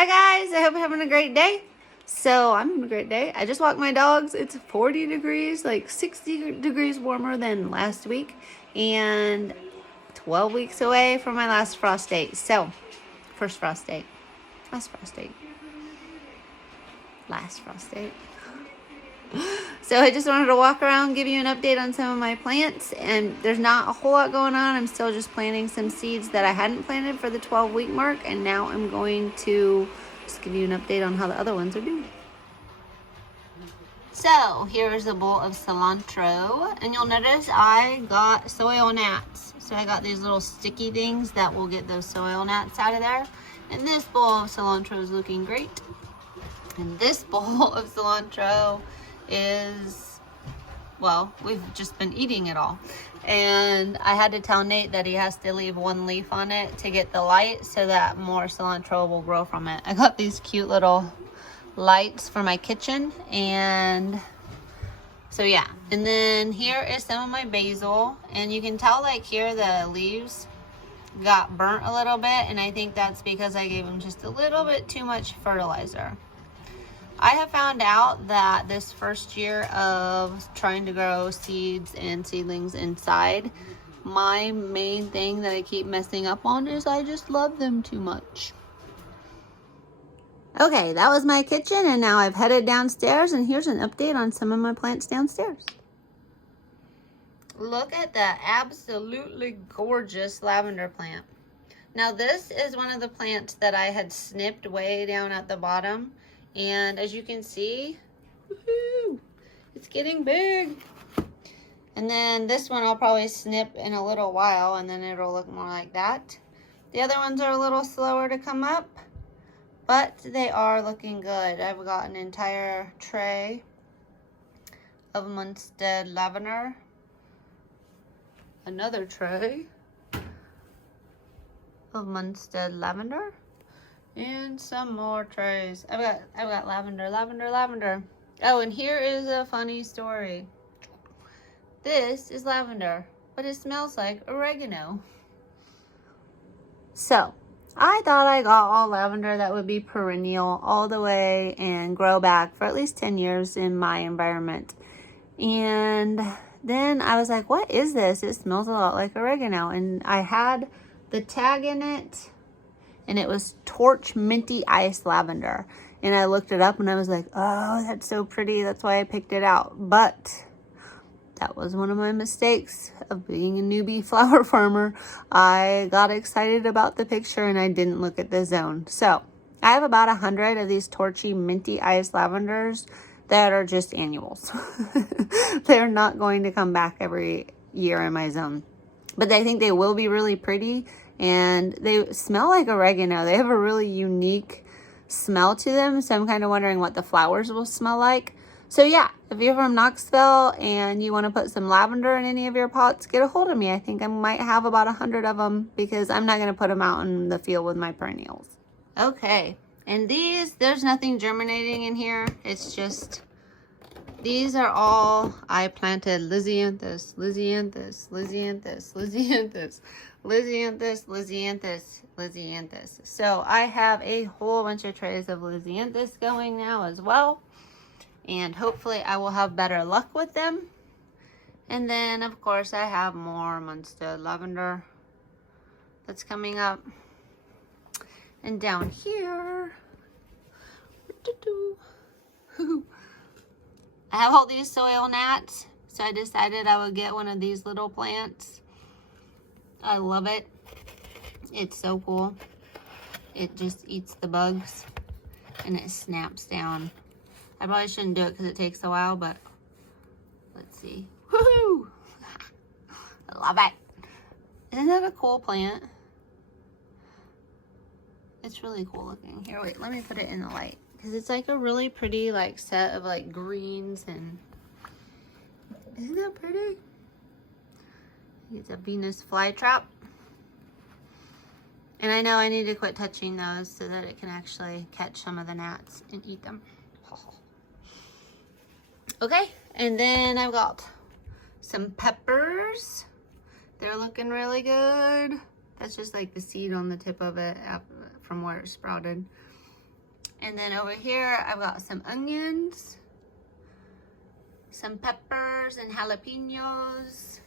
Hi guys, I hope you're having a great day. So I'm having a great day. I just walked my dogs. It's 40 degrees, like 60 degrees warmer than last week, and 12 weeks away from my last frost date. So, first frost date. Last frost date. Last frost date. So I just wanted to walk around, give you an update on some of my plants, and there's not a whole lot going on. I'm still just planting some seeds that I hadn't planted for the 12-week mark, and now I'm going to just give you an update on how the other ones are doing. So here's a bowl of cilantro, and you'll notice I got soil gnats. So I got these little sticky things that will get those soil gnats out of there. And this bowl of cilantro is looking great. And this bowl of cilantro is, well, we've just been eating it all. And I had to tell Nate that he has to leave one leaf on it to get the light so that more cilantro will grow from it. I got these cute little lights for my kitchen, and so yeah. And then here is some of my basil, and you can tell like here the leaves got burnt a little bit, and I think that's because I gave them just a little bit too much fertilizer. I have found out that this first year of trying to grow seeds and seedlings inside, my main thing that I keep messing up on is I just love them too much. Okay, that was my kitchen, and now I've headed downstairs, and here's an update on some of my plants downstairs. Look at that absolutely gorgeous lavender plant. Now this is one of the plants that I had snipped way down at the bottom. And as you can see, woohoo, it's getting big. And then this one I'll probably snip in a little while, and then it'll look more like that. The other ones are a little slower to come up, but they are looking good. I've got an entire tray of Munstead lavender. Another tray of Munstead lavender. And some more trays. I've got lavender, lavender, lavender. Oh, and here is a funny story. This is lavender, but it smells like oregano. So, I thought I got all lavender that would be perennial all the way and grow back for at least 10 years in my environment. And then I was like, what is this? It smells a lot like oregano. And I had the tag in it, and it was Torch Minty Ice Lavender. And I looked it up and I was like, oh, that's so pretty. That's why I picked it out. But that was one of my mistakes of being a newbie flower farmer. I got excited about the picture and I didn't look at the zone. So I have about 100 of these Torchy Minty Ice Lavenders that are just annuals. They're not going to come back every year in my zone. But I think they will be really pretty. And they smell like oregano. They have a really unique smell to them. So I'm kind of wondering what the flowers will smell like. So yeah, if you're from Knoxville and you want to put some lavender in any of your pots, get a hold of me. I think I might have about 100 of them because I'm not going to put them out in the field with my perennials. Okay, and these, there's nothing germinating in here. It's just, these are all I planted. Lisianthus, Lisianthus, Lisianthus, Lisianthus, Lisianthus, Lisianthus, Lisianthus. So I have a whole bunch of trays of Lisianthus going now as well. And hopefully I will have better luck with them. And then of course I have more Munstead lavender that's coming up. And down here, I have all these soil gnats. So I decided I would get one of these little plants. I love it. It's so cool. It just eats the bugs and it snaps down. I probably shouldn't do it because it takes a while, but let's see. Woohoo! I love it. Isn't that a cool plant? It's really cool looking. Here, wait, let me put it in the light because it's like a really pretty like set of like greens, and isn't that pretty? It's a Venus flytrap. And I know I need to quit touching those so that it can actually catch some of the gnats and eat them. Okay, and then I've got some peppers. They're looking really good. That's just like the seed on the tip of it from where it sprouted. And then over here, I've got some onions, some peppers and jalapenos.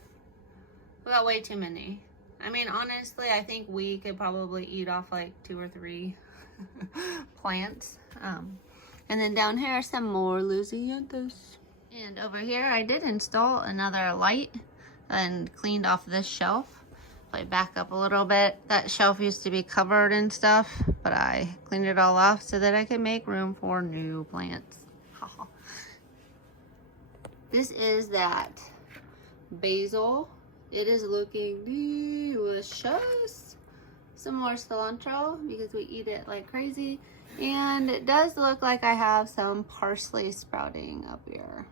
We got way too many. I mean, honestly, I think we could probably eat off like 2 or 3 plants. And then down here, some more Lisianthus. And over here, I did install another light and cleaned off this shelf. If I back up a little bit, that shelf used to be covered and stuff, but I cleaned it all off so that I could make room for new plants. This is that basil. It is looking delicious. Some more cilantro because we eat it like crazy. And it does look like I have some parsley sprouting up here.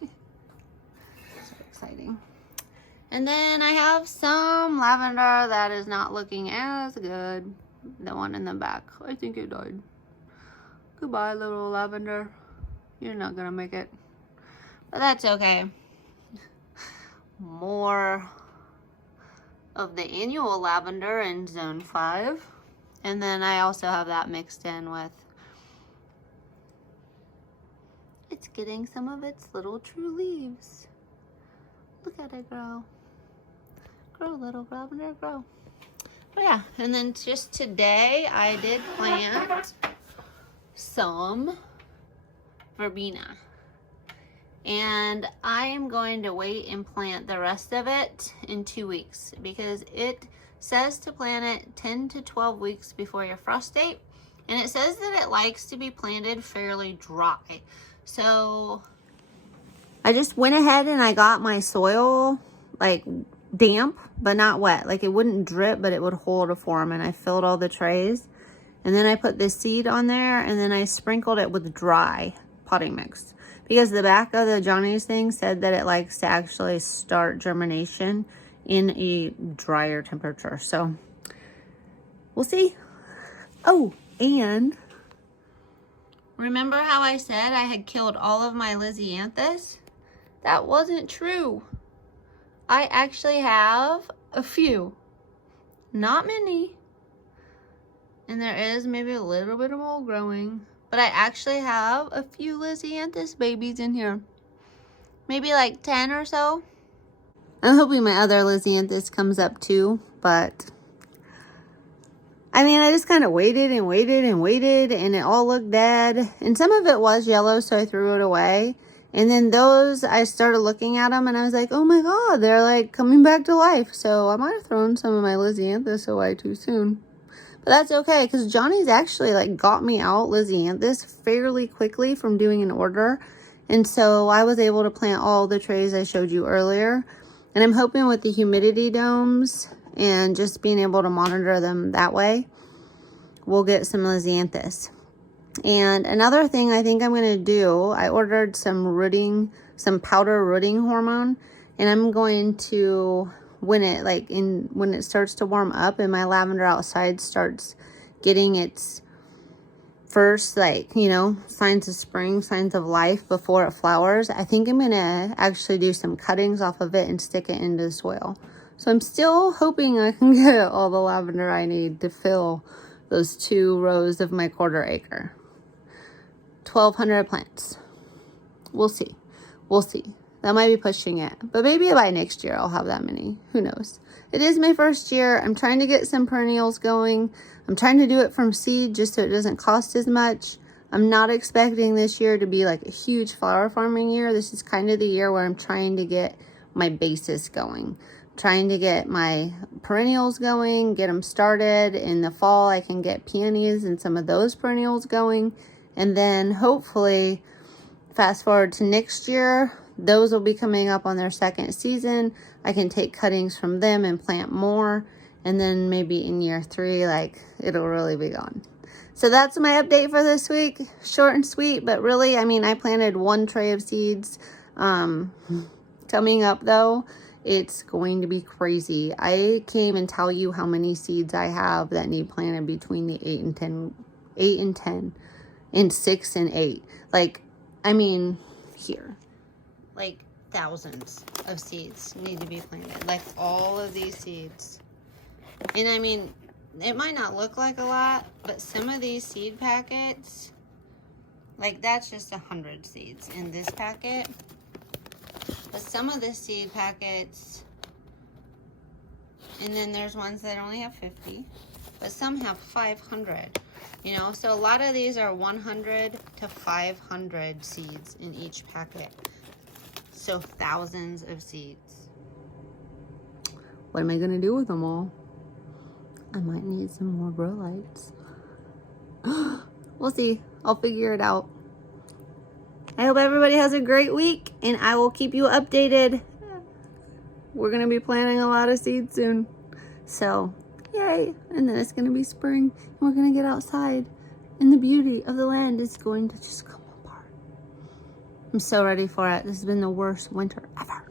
So exciting. And then I have some lavender that is not looking as good. The one in the back, I think it died. Goodbye, little lavender. You're not gonna make it. But that's okay. More of the annual lavender in zone 5. And then I also have that mixed in with, it's getting some of its little true leaves. Look at it grow. Grow, little lavender, grow. But yeah, and then just today I did plant some verbena. And I am going to wait and plant the rest of it in 2 weeks because it says to plant it 10 to 12 weeks before your frost date. And it says that it likes to be planted fairly dry. So I just went ahead and I got my soil like damp, but not wet. Like it wouldn't drip, but it would hold a form. And I filled all the trays. And then I put this seed on there and then I sprinkled it with dry potting mix. Because the back of the Johnny's thing said that it likes to actually start germination in a drier temperature. So we'll see. Oh, and remember how I said I had killed all of my Lisianthus? That wasn't true. I actually have a few. Not many. And there is maybe a little bit of mold growing. But I actually have a few Lisianthus babies in here. Maybe like 10 or so. I'm hoping my other Lisianthus comes up too. But I mean, I just kind of waited and waited and waited. And it all looked dead. And some of it was yellow, so I threw it away. And then those, I started looking at them. And I was like, oh my God, they're like coming back to life. So I might have thrown some of my Lisianthus away too soon. But that's okay, because Johnny's actually like got me out Lisianthus fairly quickly from doing an order. And so I was able to plant all the trays I showed you earlier. And I'm hoping with the humidity domes and just being able to monitor them that way, we'll get some Lisianthus. And another thing I think I'm going to do, I ordered some powder rooting hormone. And I'm going to, when it starts to warm up and my lavender outside starts getting its first, signs of spring, signs of life before it flowers, I think I'm going to actually do some cuttings off of it and stick it into the soil. So I'm still hoping I can get all the lavender I need to fill those 2 rows of my 1/4 acre. 1,200 plants. We'll see. We'll see. That might be pushing it, but maybe by next year I'll have that many. Who knows? It is my first year. I'm trying to get some perennials going. I'm trying to do it from seed just so it doesn't cost as much. I'm not expecting this year to be like a huge flower farming year. This is kind of the year where I'm trying to get my basis going. I'm trying to get my perennials going, get them started. In the fall, I can get peonies and some of those perennials going. And then hopefully, fast forward to next year, those will be coming up on their second season. I can take cuttings from them and plant more. And then maybe in year 3, it'll really be gone. So that's my update for this week. Short and sweet, but really, I mean, I planted 1 tray of seeds. Coming up though, it's going to be crazy. I can't even tell you how many seeds I have that need planted between the 8 and 10, and 6 and 8. Here. Thousands of seeds need to be planted. All of these seeds. And I mean, it might not look like a lot, but some of these seed packets, like that's just 100 seeds in this packet. But some of the seed packets, and then there's ones that only have 50, but some have 500, you know? So a lot of these are 100 to 500 seeds in each packet. So thousands of seeds. What am I gonna do with them all? I might need some more grow lights. We'll see. I'll figure it out. I hope everybody has a great week, and I will keep you updated. We're gonna be planting a lot of seeds soon. So, yay. And then it's gonna be spring, and we're gonna get outside, and the beauty of the land is going to just come apart. I'm so ready for it. This has been the worst winter ever.